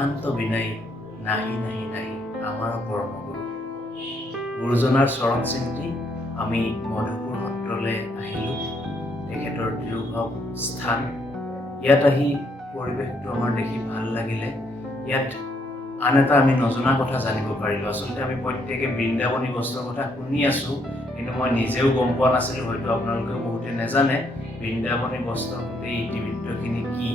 নাহান্ত বিনাই নাহি নাহি নাহি আমাৰ পৰম গুৰু গুৰুজনাৰ চৰণ চিন্তি আমি মধুপুৰ সত্ৰলৈ আহিলোঁ। তেখেতৰ তিৰুভাৱ স্থান ইয়াত আহি পৰিৱেশটো আমাৰ দেখি ভাল লাগিলে। ইয়াত আন এটা আমি নজনা কথা জানিব পাৰিলোঁ। আচলতে আমি প্ৰত্যেকে বৃন্দাবনী বস্ত্ৰৰ কথা শুনি আছোঁ, কিন্তু মই নিজেও গম পোৱা নাছিলোঁ, হয়তো আপোনালোকেও বহুতে নাজানে বৃন্দাবনী বস্ত্ৰৰ গোটেই ইতিবৃত্তখিনি কি।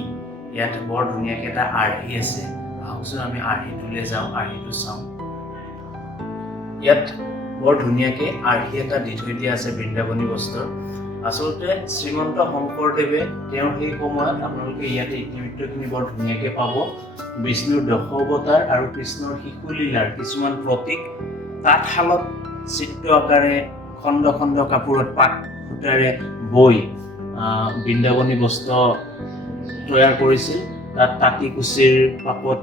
ইয়াত বৰ ধুনীয়াকৈ এটা আৰ্হি আছে। আহকচোন আমি আৰ্হিটোলৈ যাওঁ, আৰ্হিটো চাওঁ। ইয়াত বৰ ধুনীয়াকৈ আৰ্হি এটা দি থৈ দিয়া আছে বৃন্দাবনী বস্ত্ৰৰ। আচলতে শ্ৰীমন্ত শংকৰদেৱে তেওঁৰ সেই সময়ত আপোনালোকে ইয়াতে ইতিবৃত্তখিনি বৰ ধুনীয়াকৈ পাব। বিষ্ণুৰ দশাৱতাৰ আৰু কৃষ্ণৰ শিশুলীলাৰ কিছুমান প্ৰতীক তাঁতশালত চিত্ৰ আকাৰে খণ্ড খণ্ড কাপোৰত পাত সূতাৰে বৈ বৃন্দাবনী বস্ত্ৰ তৈয়াৰ কৰিছিল। তাত তাঁতীকুচিৰ পাকত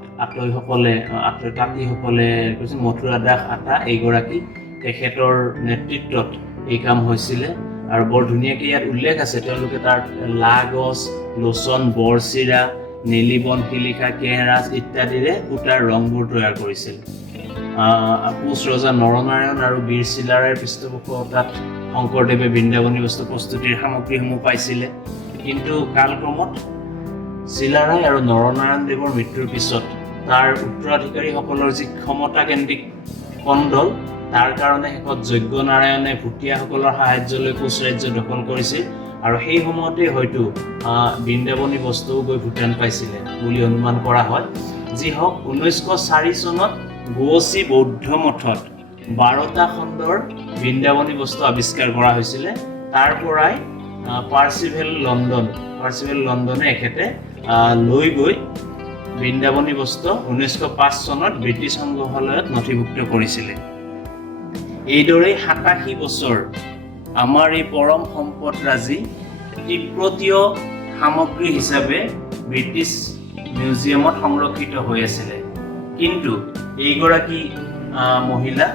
তাঁতীসকলে কৈছিল মথুৰা দাস আটা এইগৰাকী তেখেতৰ নেতৃত্বত এই কাম হৈছিলে। আৰু বৰ ধুনীয়াকৈ ইয়াত উল্লেখ আছে তেওঁলোকে তাত লা গছ, লোচন, বৰচিৰা, নীলিবন, শিলিখা, কেহৰাজ ইত্যাদিৰে সূতাৰ ৰংবোৰ তৈয়াৰ কৰিছিল। কোচ ৰজা নৰনাৰায়ণ আৰু বীৰ চিলাৰায়ৰ পৃষ্ঠপোষকতাত শংকৰদেৱে বৃন্দাবনী বস্ত্ৰ প্ৰস্তুতিৰ সামগ্ৰীসমূহ পাইছিলে। কিন্তু কালক্ৰমত চিলাৰায় আৰু নৰনাৰায়ণ দেৱৰ মৃত্যুৰ পিছত তাৰ উত্তৰাধিকাৰীসকলৰ যি ক্ষমতাকেন্দ্ৰিক কণ্ডল, তাৰ কাৰণে শেষত যজ্ঞনাৰায়ণে ভুটীয়াসকলৰ সাহায্য লৈ কোচ ৰাজ্য দখল কৰিছিল। আৰু সেই সময়তে হয়তো বৃন্দাবনী বস্ত্ৰও গৈ ভূটান পাইছিলে বুলি অনুমান কৰা হয়। যি হওক 1904 চনত গুৱচী বৌদ্ধ মঠত 12টা খণ্ডৰ বৃন্দাবনী বস্ত্ৰ আৱিষ্কাৰ কৰা হৈছিলে। তাৰ পৰাই পাৰ্চিভেল লণ্ডনে এখেতে লৈ গৈ বৃন্দাবনী বস্ত্ৰ 1905 চনত ব্ৰিটিছ সংগ্ৰহালয়ত নথিভুক্ত কৰিছিলে। এইদৰেই 87 বছৰ আমাৰ এই পৰম সম্পদৰাজি তিব্বতীয় সামগ্ৰী হিচাপে ব্ৰিটিছ মিউজিয়ামত সংৰক্ষিত হৈ আছিলে। কিন্তু এইগৰাকী মহিলা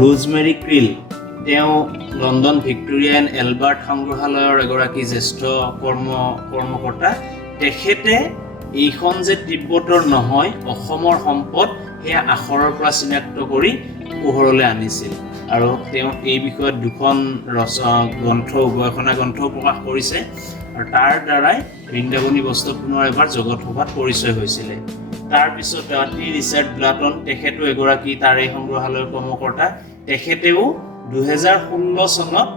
ৰোজমেৰী ক্ৰিল, তেওঁ লণ্ডন ভিক্টোৰিয়া এণ্ড এলবাৰ্ট সংগ্ৰহালয়ৰ এগৰাকী জ্যেষ্ঠ কৰ্মকৰ্তা। তেখেতে এইখন যে তিব্বতৰ নহয় অসমৰ সম্পদ সেয়া আখৰৰ পৰা চিনাক্ত কৰি পোহৰলৈ আনিছিল। আৰু তেওঁ এই বিষয়ত দুখন গৱেষণা গ্ৰন্থও প্ৰকাশ কৰিছে। আৰু তাৰ দ্বাৰাই বৃন্দাবনী বস্ত্ৰ পুনৰ এবাৰ জগত সভাত পৰিচয় হৈছিলে। তাৰপিছত টি ৰিচাৰ্ড ব্লাটন, তেখেতো এগৰাকী তাৰে সংগ্ৰহালয়ৰ কৰ্মকৰ্তা। তেখেতেও 2016 চনত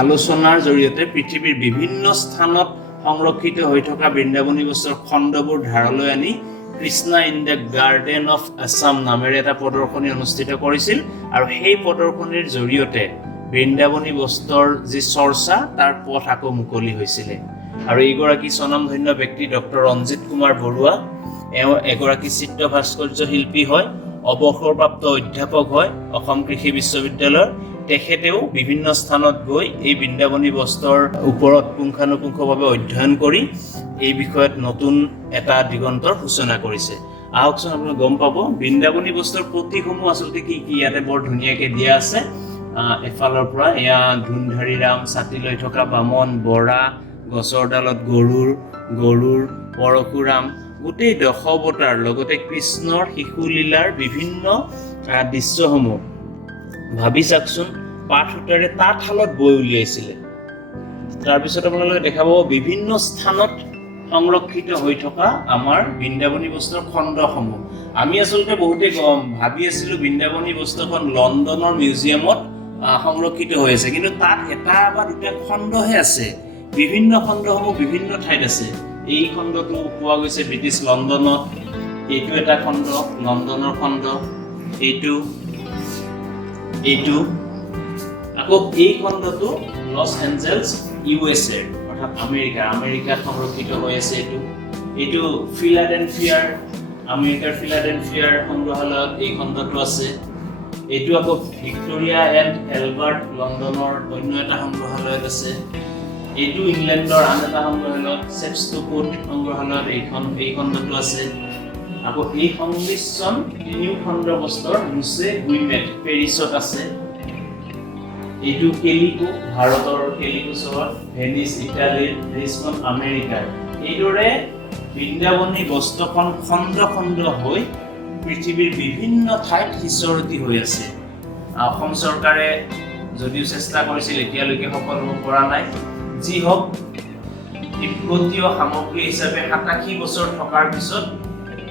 আলোচনাৰ জৰিয়তে পৃথিৱীৰ বিভিন্ন স্থানত সংৰক্ষিত হৈ থকা বৃন্দাবনী বস্ত্ৰৰ খণ্ডবোৰ ধাৰলৈ আনি Krishna in the garden of Assam নামেৰে এটা প্ৰদৰ্শনী অনুষ্ঠিত কৰিছিল। আৰু সেই প্ৰদৰ্শনীৰ জৰিয়তে বৃন্দাবনী বস্ত্ৰৰ যি চৰ্চা তাৰ পথ আকৌ মুকলি হৈছিলে। আৰু এইগৰাকী স্বনামধন্য ব্যক্তি ডক্টৰ ৰঞ্জিত কুমাৰ বৰুৱা। এওঁ এগৰাকী চিত্ৰ ভাস্কৰ্য শিল্পী হয়, অৱসৰপ্ৰাপ্ত অধ্যাপক হয় অসম কৃষি বিশ্ববিদ্যালয়ৰ। তেখেতেও বিভিন্ন স্থানত গৈ এই বৃন্দাবনী বস্ত্ৰৰ ওপৰত পুংখানুপুংখভাৱে অধ্যয়ন কৰি এই বিষয়ত নতুন এটা দিগন্তৰ সূচনা কৰিছে। আহকচোন আপোনালোকে গম পাব বৃন্দাবনী বস্ত্ৰৰ প্ৰতীকসমূহ আচলতে কি কি ইয়াতে বৰ ধুনীয়াকৈ দিয়া আছে। এফালৰ পৰা এয়া ধুনধাৰী ৰাম, ছাতি লৈ থকা বামন, বৰা, গছৰ ডালত গৰুৰ পৰশুৰাম, গোটেই দশাৱতাৰ লগতে কৃষ্ণৰ শিশুলীলাৰ বিভিন্ন দৃশ্যসমূহ ভাবি চাওকচোন পাত সূতাৰে তাঁতশালত বৈ উলিয়াইছিলে। তাৰপিছত আপোনালোকে দেখা পাব বিভিন্ন স্থানত সংৰক্ষিত হৈ থকা আমাৰ বৃন্দাবনী বস্ত্ৰৰ খণ্ডসমূহ। আমি আচলতে বহুতে ভাবি আছিলোঁ বৃন্দাবনী বস্ত্ৰখন লণ্ডনৰ মিউজিয়ামত সংৰক্ষিত হৈ আছে, কিন্তু তাত এটা বা দুটা খণ্ডহে আছে। বিভিন্ন খণ্ডসমূহ বিভিন্ন ঠাইত আছে। এই খণ্ডটো পোৱা গৈছে ব্ৰিটিছ লণ্ডনত, এইটো এটা খণ্ড লণ্ডনৰ খণ্ড, এইটো আকৌ এই খণ্ডটো লছ এঞ্জেলছ USA অৰ্থাৎ আমেৰিকাত সংৰক্ষিত হৈ আছে। এইটো আমেৰিকাৰ ফিলাডেলফিয়াৰ সংগ্ৰহালয়ত এই খণ্ডটো আছে। এইটো আকৌ ভিক্টোৰিয়া এণ্ড এলবাৰ্ট লণ্ডনৰ অন্য এটা সংগ্ৰহালয়ত আছে। এইটো ইংলেণ্ডৰ আন এটা সংগ্ৰহালয়ত চেপষ্টোকোট সংগ্ৰহালয়ত এই খণ্ডটো আছে। আকৌ এই সংমিশ্ৰণ তিনিও খণ্ড বস্ত্ৰৰ মুছে গুইমেট পেৰিছত আছে। এইটো কেলিকো ভাৰতৰ কেলিকো চহৰ, ভেনিছ ইটালীৰ, ৰিচমণ্ড আমেৰিকাৰ। এইদৰে বৃন্দাবনী বস্ত্ৰখন খণ্ড খণ্ড হৈ পৃথিৱীৰ বিভিন্ন ঠাইত সিঁচৰতি হৈ আছে। অসম চৰকাৰে যদিও চেষ্টা কৰিছিল এতিয়ালৈকে সফল হ'ব পৰা নাই। যি হওক তিব্বতীয় সামগ্ৰী হিচাপে 87 বছৰ থকাৰ পিছত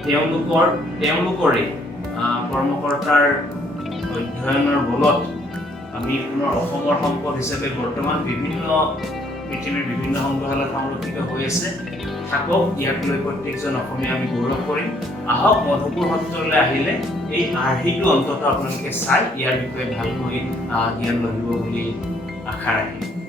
তেওঁলোকৰে কৰ্মকৰ্তাৰ অধ্যয়নৰ বলত আমি পুনৰ অসমৰ সম্পদ হিচাপে বৰ্তমান পৃথিৱীৰ বিভিন্ন সংগ্ৰহালয়ত সংৰক্ষিত হৈ আছে। থাকক, ইয়াক লৈ প্ৰত্যেকজন অসমীয়া আমি গৌৰৱ কৰিম। আহক মধুপুৰ সত্ৰলৈ আহিলে এই আৰ্হিটো অন্ততঃ আপোনালোকে চাই ইয়াৰ বিষয়ে ভালকৈ জ্ঞান লভিব বুলি আশা ৰাখিম।